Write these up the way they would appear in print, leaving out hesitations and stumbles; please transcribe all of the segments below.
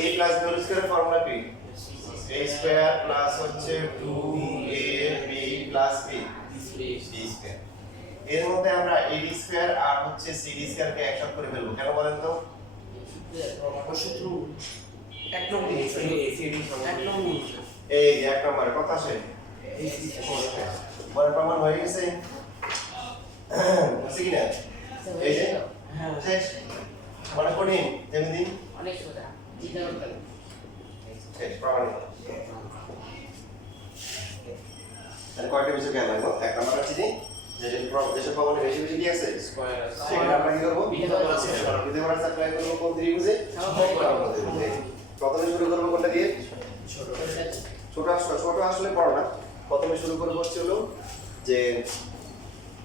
a plus b whole square formula কি a square plus হচ্ছে 2ab plus b b square. এর মধ্যে আমরা ad স্কয়ার আর হচ্ছে cd স্কয়ার কে একসাথে করে ফেলবো, কেন বলেন তো? সূত্র এক নম্বর এই যে এক নম্বরে কথা আছে বড় প্রমাণ হয়ে গেছে বুঝছি কিনা? এই যে হ্যাঁ শেষ মানে কঠিন যেমনি অনেক সোজা চিন্তা করতে হবে। শেষ প্রমাণ। তাহলে কয়টা বিষয় জ্ঞান লাগলো? এক নম্বর হচ্ছে যে যেসব প্রমাণে বেশি বেশি কি আছে স্কয়ার সেখানে আমরা কি করবো বিধি করার সাপ্লাই করবো কোন ত্রিভুজে প্রথমে শুরু করবো কোনটা দিয়ে ছোট আসলে বড় না প্রথমে শুরু করবো হচ্ছে হলো যে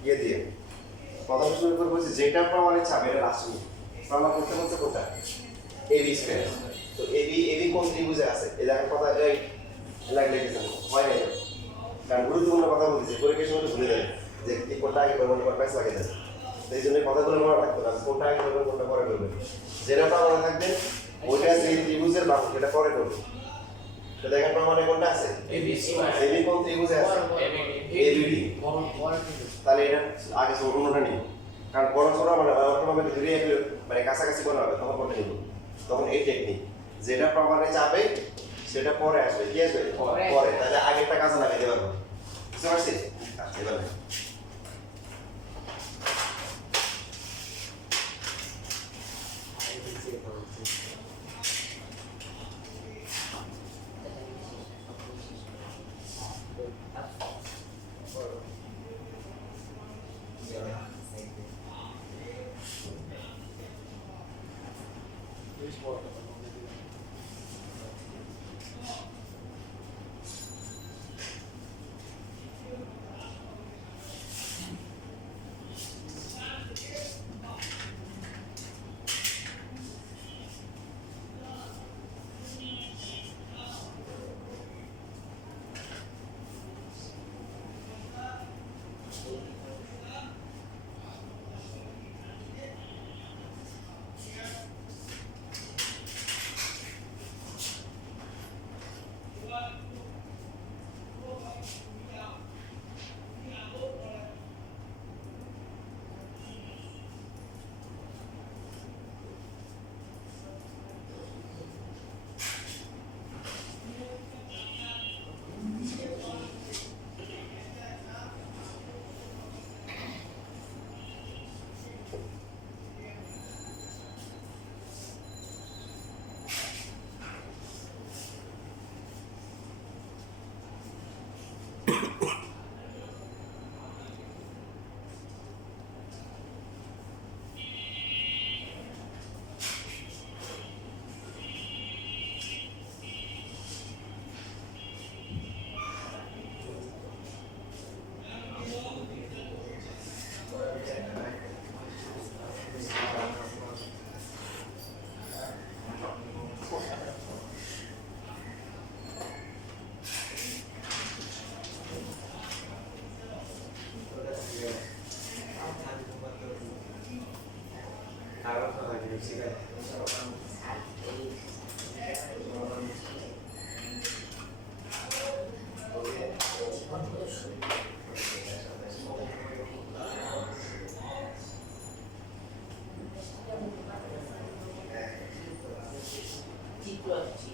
ইয়ে দিয়ে প্রথমে শুরু করবো হচ্ছে যেটা প্রমাণের চাপ এটা লাস্ট প্রমাণ করতে বলতে কোনটা এবি স্কয়ার। তো এবি কোন ত্রিভুজে আছে এই দেখেন কথা এই লাগলে লিখেছেন হয় না কারণ গুরুত্বপূর্ণ কথা বলতেছি পরীক্ষার সময় ভুলে যায় যে কি কোনটা আগে করবেন কোনটা পাইস লাগে যায় এই জন্য কথাগুলো মনে রাখতে হবে কোনটা আগে করবেন কোনটা পরে করবেন যেটা প্রমাণে থাকবেন ওইটা যে ত্রিভুজের বাহু সেটা পরে করবেন। তো দেখেন প্রমাণে কোনটা আছে এবি স্কয়ার এবি কোন ত্রিভুজে আছে এবিডি। তাহলে এটা আগে অন্যটা নিই কারণ বড় ছোট মানে অটোমেটিক দূরে মানে কাছাকাছি করা হবে তখন কোনটা নিব তখন এই টেকনিক যেটা প্রমাণে চাপে সেটা পরে আসবে কি আসবে পরে তাহলে আগেরটা কাজে লাগাইতে পারবো বুঝতে পারছি এবার চিত্র আছে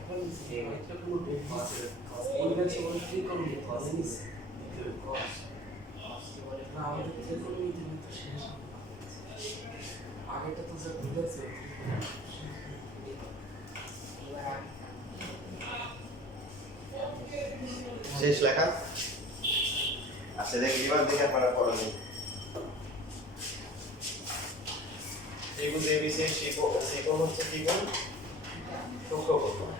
এখন এটা কোনো ডেট আছে ওইটা যেমন ত্রিকোণমিতি জানিস না আমাদের ত্রিকোণমিতি তো শেষ আগেটা তো যা বুঝেছে শেষ লেখা আচ্ছা দেখ এবার দেখে আপনারা পড়া নেই ত্রিভুজ এবিসি ত্রিকোণ হচ্ছে ত্রিকোণ সূক্ষ্মকোণ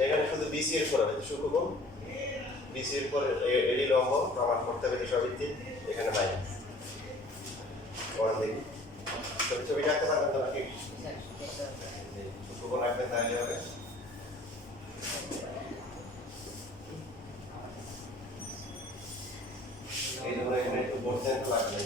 এখানে শুধু বিসি এর পড়া হয়েছে সূক্ষ্মকোণ বিসি এর পরে এডি লম্ব প্রমাণ করতে হবে সবইতে এখানে মাইনাস পড়া দেখি ছবি আঁকতে পারবেন তো নাকি সূক্ষ্মকোণ আঁকবেন তাহলে হবে এই জন্য এখানে একটু বোর্ড লাগবে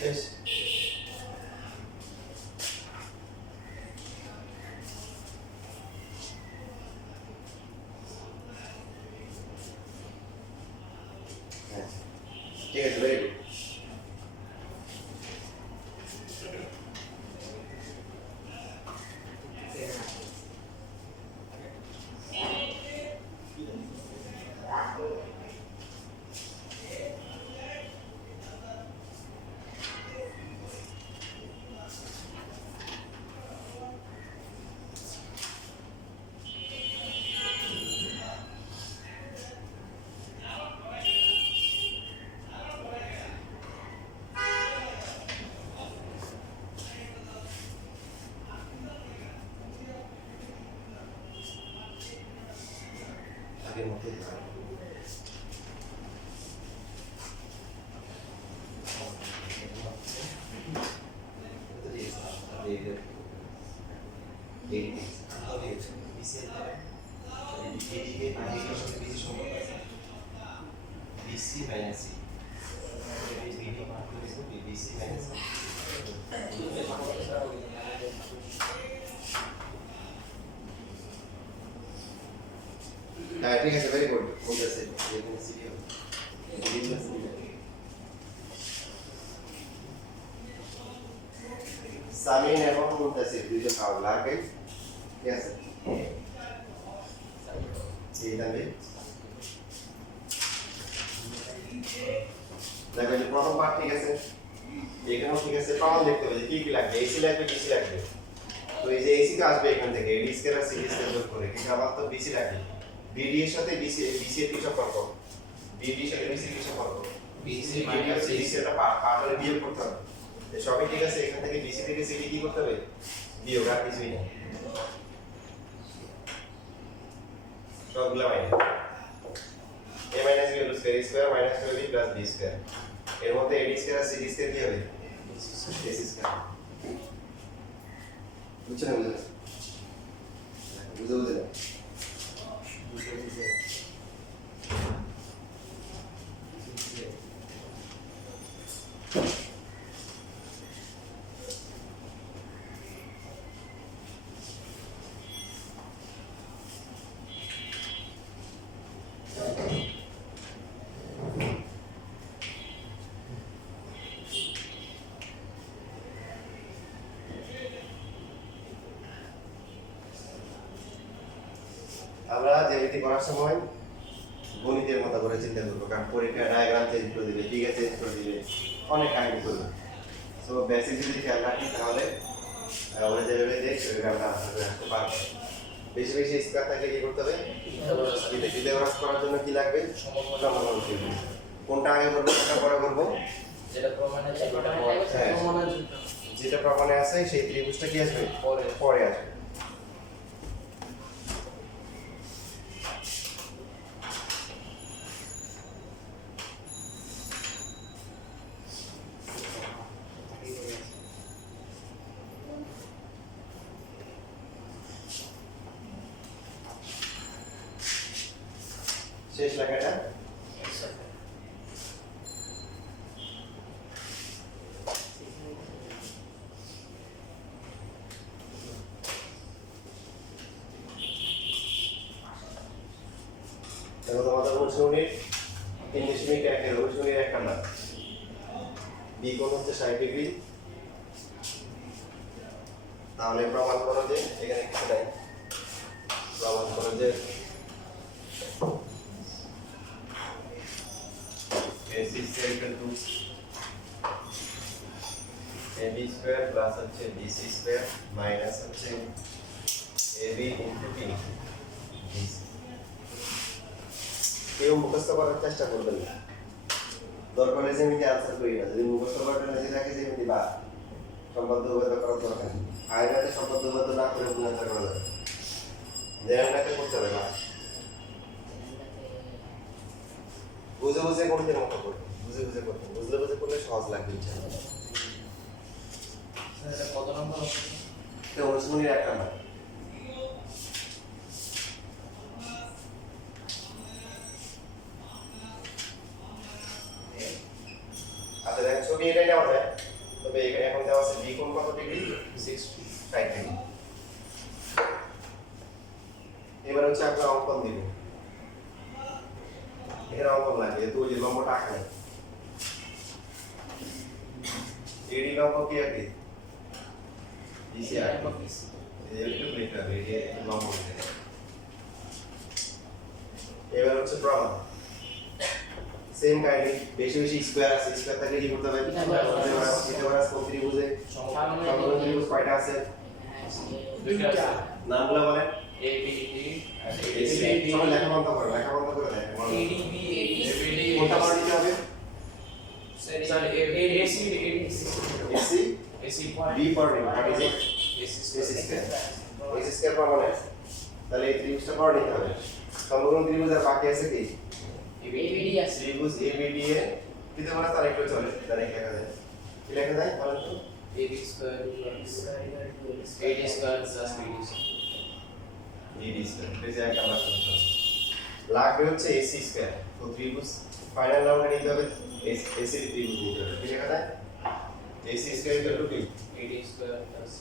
শেষ ঠিক আছে ভেরি গুড আগের মতোই BC minus C. BD BC minus C. হ্যাঁ ঠিক আছে ভেরি গুড বলতেছে এখানে সিডি হবে সামিন এবং মুনতাসির দুইজন পাওয়া লাগে ঠিক আছে এইখানে দেখো যে প্রথম পার্ট ঠিক আছে এখানেও ঠিক আছে প্রমাণ দেখতে হবে যে কি কি লাগবে এসি লাগবে ডিসি লাগবে তো এই যে এসি টা আসবে এখান থেকে এডি স্কয়ার আর সিডি স্কয়ার যোগ করে কিন্তু আমার তো বিসি লাগবে বিডি এর সাথে বিসি এর কি সম্পর্ক বিডি এর সাথে বিসি এর কি সম্পর্ক বিসি মাইনাস সিডি এটা পার্টের বিয়োগ করতে হবে এই সবই ঠিক আছে এখান থেকে বিসি থেকে সিডি কি করতে হবে বিয়োগ আর কিছুই না সবগুলা minus a minus b whole square square minus 2b plus b square এর মধ্যে এডি স্কয়ার আর সিডি স্কয়ার কি হবে এসি স্কয়ার বুঝছেন বুঝে আমরা জ্যামিতি করার সময় গণিতের মতো করে চিন্তা করবো কারণ পরীক্ষা ডায়াগ্রাম চেঞ্জ করে দিবে ফিগার চেঞ্জ করে দিবে অনেক কাহিনী করবে সো বেসিক যদি খেয়াল রাখি তাহলে আমরা যেভাবে দেখছি ওইভাবে আমরা রাখতে পারবো বেশি বেশি স্কয়ার থাকলে কি করতে হবে পিথাগোরাস করার জন্য কি লাগবে সমকলন ত্রিভুজ কোনটা আগে করবো কোনটা পরে করবো যেটা প্রমাণে আছে ওটা হ্যাঁ। প্রমাণের জন্য যেটা প্রমাণে আছে সেই ত্রিভুজটা কি আসবে পরে আসবে শেষ লেখাটা দেখো তোমাদের অনুশীলনীর 3.1 অনুশীলনীর 1 নাম্বার বি কোণ হচ্ছে 60 ডিগ্রি তাহলে প্রমাণ করো যে এখানে কিছু নাই প্রমাণ করো যে AC square equal to AB square plus হচ্ছে BC square minus হচ্ছে AB into T কেউ মুখস্থ করার চেষ্টা করবেন না দরকার হলে যেমিতি আনসার করি না যদি মুখস্থ করার নিজে থাকে যেমিতি বা সম্বন্ধ করার দরকার নেই আয়নাতে সম্বন্ধ না করে আনসার করা যাবে জেনারেলাতে করতে হবে না বুঝে বুঝে গণিতের মতো করবে বুঝে বুঝে করবে বুঝলে বুঝে করলে সহজ লাগবে ইনশাআল্লাহ স্যার এটা কত নম্বর হবে তো অনুশীলনীর 1 নাম্বার আচ্ছা দেখেন ছবি এটাই নেওয়া যায় তবে এখানে এখন দেওয়া আছে বি কোণ কত ডিগ্রি 60 ডিগ্রি এবার হচ্ছে আমরা অঙ্কন দিব এখানে অঙ্কন লাগে যেহেতু ওই যে লম্বটা আঁকা নেই এডি লম্ব কি আঁকি ডিসি আঁকি একটু লিখতে হবে এডি লম্ব এবার হচ্ছে প্রমাণ সেম কাইন্ডলি বেশি বেশি স্কয়ার আছে স্কয়ার থাকলে কি করতে হবে পিথাগোরাস কোণ ত্রিভুজে সমকোণ ত্রিভুজ কয়টা আছে দুইটা নামগুলো বলেন ABD আর এসি সবাই লেখা বন্ধ করে দেয় ADB ABD কোনটা পড়ে দিতে হবে স্যার AC এসি বি পড়ে what is it AC square AC square প্রমাণ আছে তাহলে এই ত্রিভুজটা পড়ে নিতে হবে সমকোণ ত্রিভুজ আর বাকি আছে কি ABD আছে ত্রিভুজ এবিডি এর পিথাগোরাস আর একটু চলে তাহলে লেখা যায় কি লেখা যায় বলেন তো AB square plus AD square plus BD square DD square এই যে একটা আমরা সূত্র লাগবে হচ্ছে এসি স্কয়ার তো ত্রিভুজ ফাইনাল নামটা নিতে হবে এসি ত্রিভুজ নিতে হবে কি লেখা যায় এসি স্কয়ার ইকুয়াল টু কি AD square plus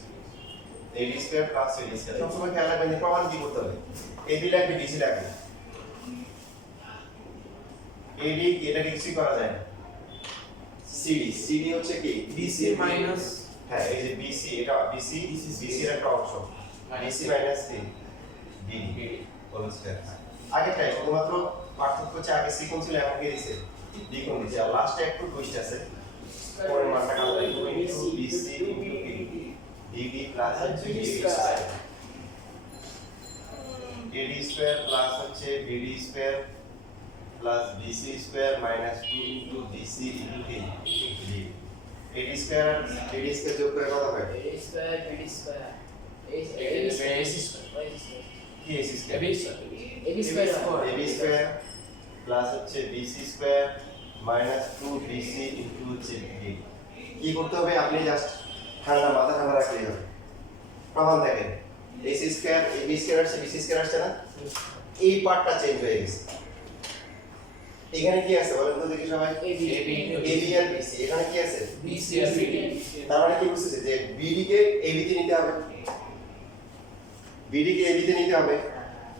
এডি স্কয়ার প্লাস এডি স্কয়ার সবসময় খেয়াল রাখবেন যে প্রমাণ কি করতে হবে এবি লাগবে ডিসি লাগবে এডি এটাকে কি করা যায় সিডি সিডি হচ্ছে কি BC minus হ্যাঁ এই যে বিসি এটা বিসি বিসি এর একটা অংশ বিসি মাইনাস কি বিডি হোল স্কয়ার আগেরটাই শুধুমাত্র পার্থক্য হচ্ছে আগে সি কোণ ছিল এখন কি দিয়েছে ডি কোণ দিয়েছে আর লাস্টে একটু টুইস্ট আছে পরের মানটা কাটা যাবে বিসি ইনটু কি ডিডি প্লাস হচ্ছে DD square AD square plus হচ্ছে BD square plus BC square minus 2 into DC into কি ডি এডি স্কয়ার আর ডিডি স্কয়ার যোগ করে কত হয় A square, B square. AC square. কি AC square AB square. AB square plus হচ্ছে BC square minus 2 BC into হচ্ছে D কি করতে হবে আপনি জাস্ট ঠান্ডা মাথা ঠান্ডা রাখলেই হবে প্রমাণ দেখেন এসি স্কয়ার এবি স্কয়ার আসছে বিসি স্কয়ার আসছে না এই পার্টটা চেঞ্জ হয়ে গেছে এখানে কি আছে বলেন তো দেখি সবাই AB. এবি আর বিসি এখানে কি আছে BC আর BD তার মানে কি বুঝতেছে যে বিডি কে এবি তে নিতে হবে বিডি কে এবি তে নিতে হবে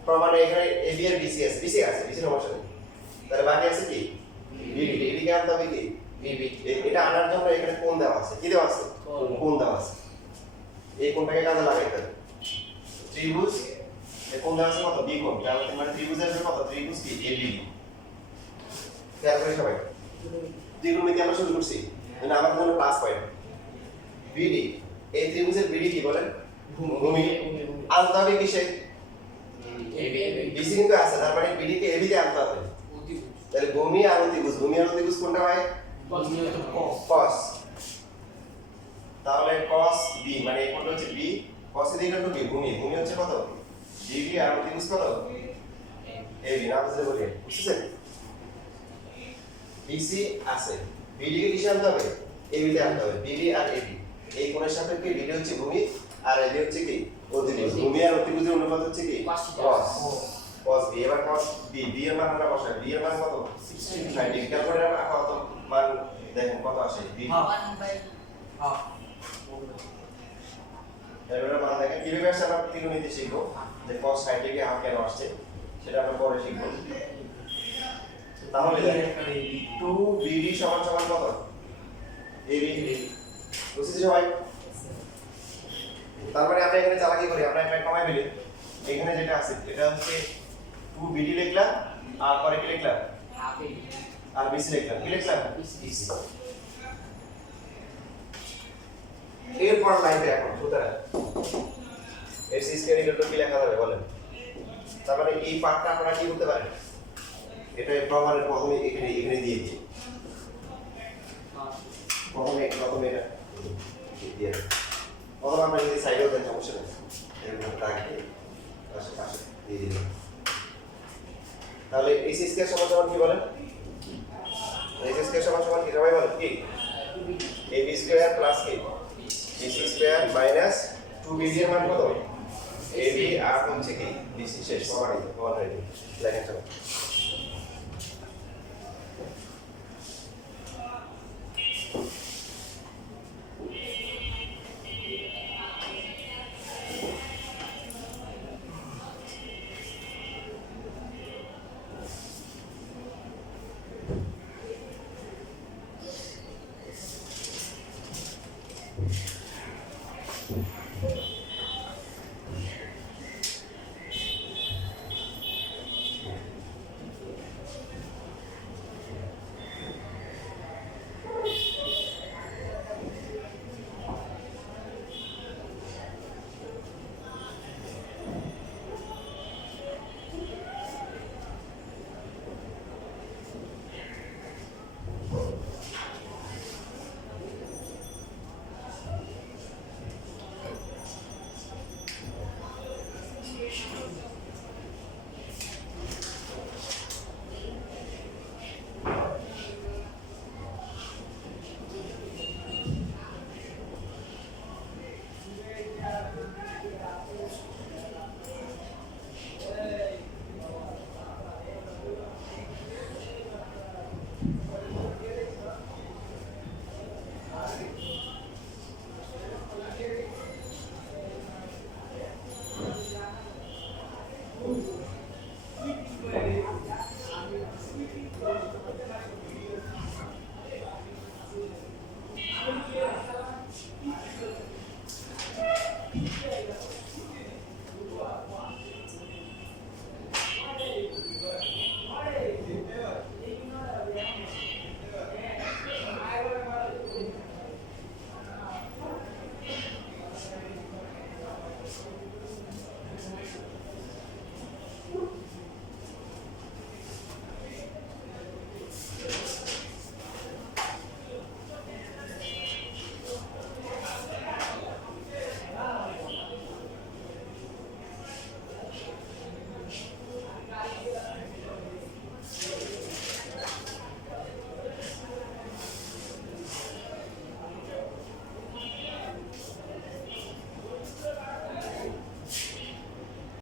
প্রমাণে এখানে এবি আর বিসি আছে বিসি সমস্যা নেই তাহলে বাকি আছে কি বিডি বিডি কে আনতে হবে কি BB এটা আনার জন্য এখানে কোণ দেওয়া আছে কি দেওয়া আছে কোণ দেওয়া আছে এই কোণটাকে কাজে লাগাইতে হবে ত্রিভুজ এই কোণ দেওয়া আছে কত বি কোণ তাহলে মানে ত্রিভুজের জন্য কত ত্রিভুজ কি এবি খেয়াল করে সবাই ত্রিকোণমিতি আমরা শুরু করছি মানে আমার কোনো ক্লাস পয়েন্ট বিডি এই ত্রিভুজের বিডি কি বলেন ভূমি আনতে হবে কিসে AB বিসি কিন্তু আছে তার মানে বিডি কে এবি তে আনতে হবে তাহলে ভূমি আর অতিভুজ কোনটা হয় cos তাহলে cos b মানে এই কোণটা হচ্ছে b cos এর ইকুয়াল টু b ভূমি হচ্ছে কত ডিবি আর অতিভুজ কত ab না বুঝলে বলি বুঝছেন বিসি আছে বিডি কে কিসে আনতে হবে এবি তে আনতে হবে বিডি আর এবি এই কোণের সাপেক্ষে বিডি হচ্ছে ভূমি আর এবি হচ্ছে কি অতিভুজ ভূমি আর অতিভুজের অনুপাত হচ্ছে কি cos b এবার cos b b এর মান আমরা বসাই b এর মান কত 60 ডিগ্রি তারপরে আমরা কত মান দেখেন কত আসে b 1 by এবারে মান দেখেন কিভাবে আসে আমরা ত্রিকোণমিতি শিখবো যে cos 60 ডিগ্রি হাফ কেন আসছে সেটা আমরা পরে শিখবো তাহলে দেখেন 2bd সমান সমান কত ab বুঝছেন সবাই তারপরে আমরা এখানে চালাকি করি আমরা একটা কমাই ফেলি এখানে যেটা আছে এটা হচ্ছে 2bd লিখলাম আর পরে কি লিখলাম আর bc লিখলাম কি লিখলাম এরপর লাইনটা এখন সুতরাং এর সি স্কয়ার ইকুয়াল টু কি লেখা যাবে বলেন তার মানে এই পার্টটা আপনারা কি করতে পারেন এটা প্রমাণের প্রথমে এখানে দিয়ে দিই প্রথমে এটা দিয়ে প্রথমে আমরা যদি সাইডেও দেন সমস্যা নেই এরকম রাখি পাশে দিয়ে দিলাম তাহলে এসি স্কয়ার সমান কি বলেন এসি স্কয়ার সমান কি সবাই বলেন কি এবি স্কয়ার প্লাস কি বিসি স্কয়ার মাইনাস 2bd এর মান কত এবি আর হচ্ছে কি বিসি শেষ সমান অলরেডি লেখা চলো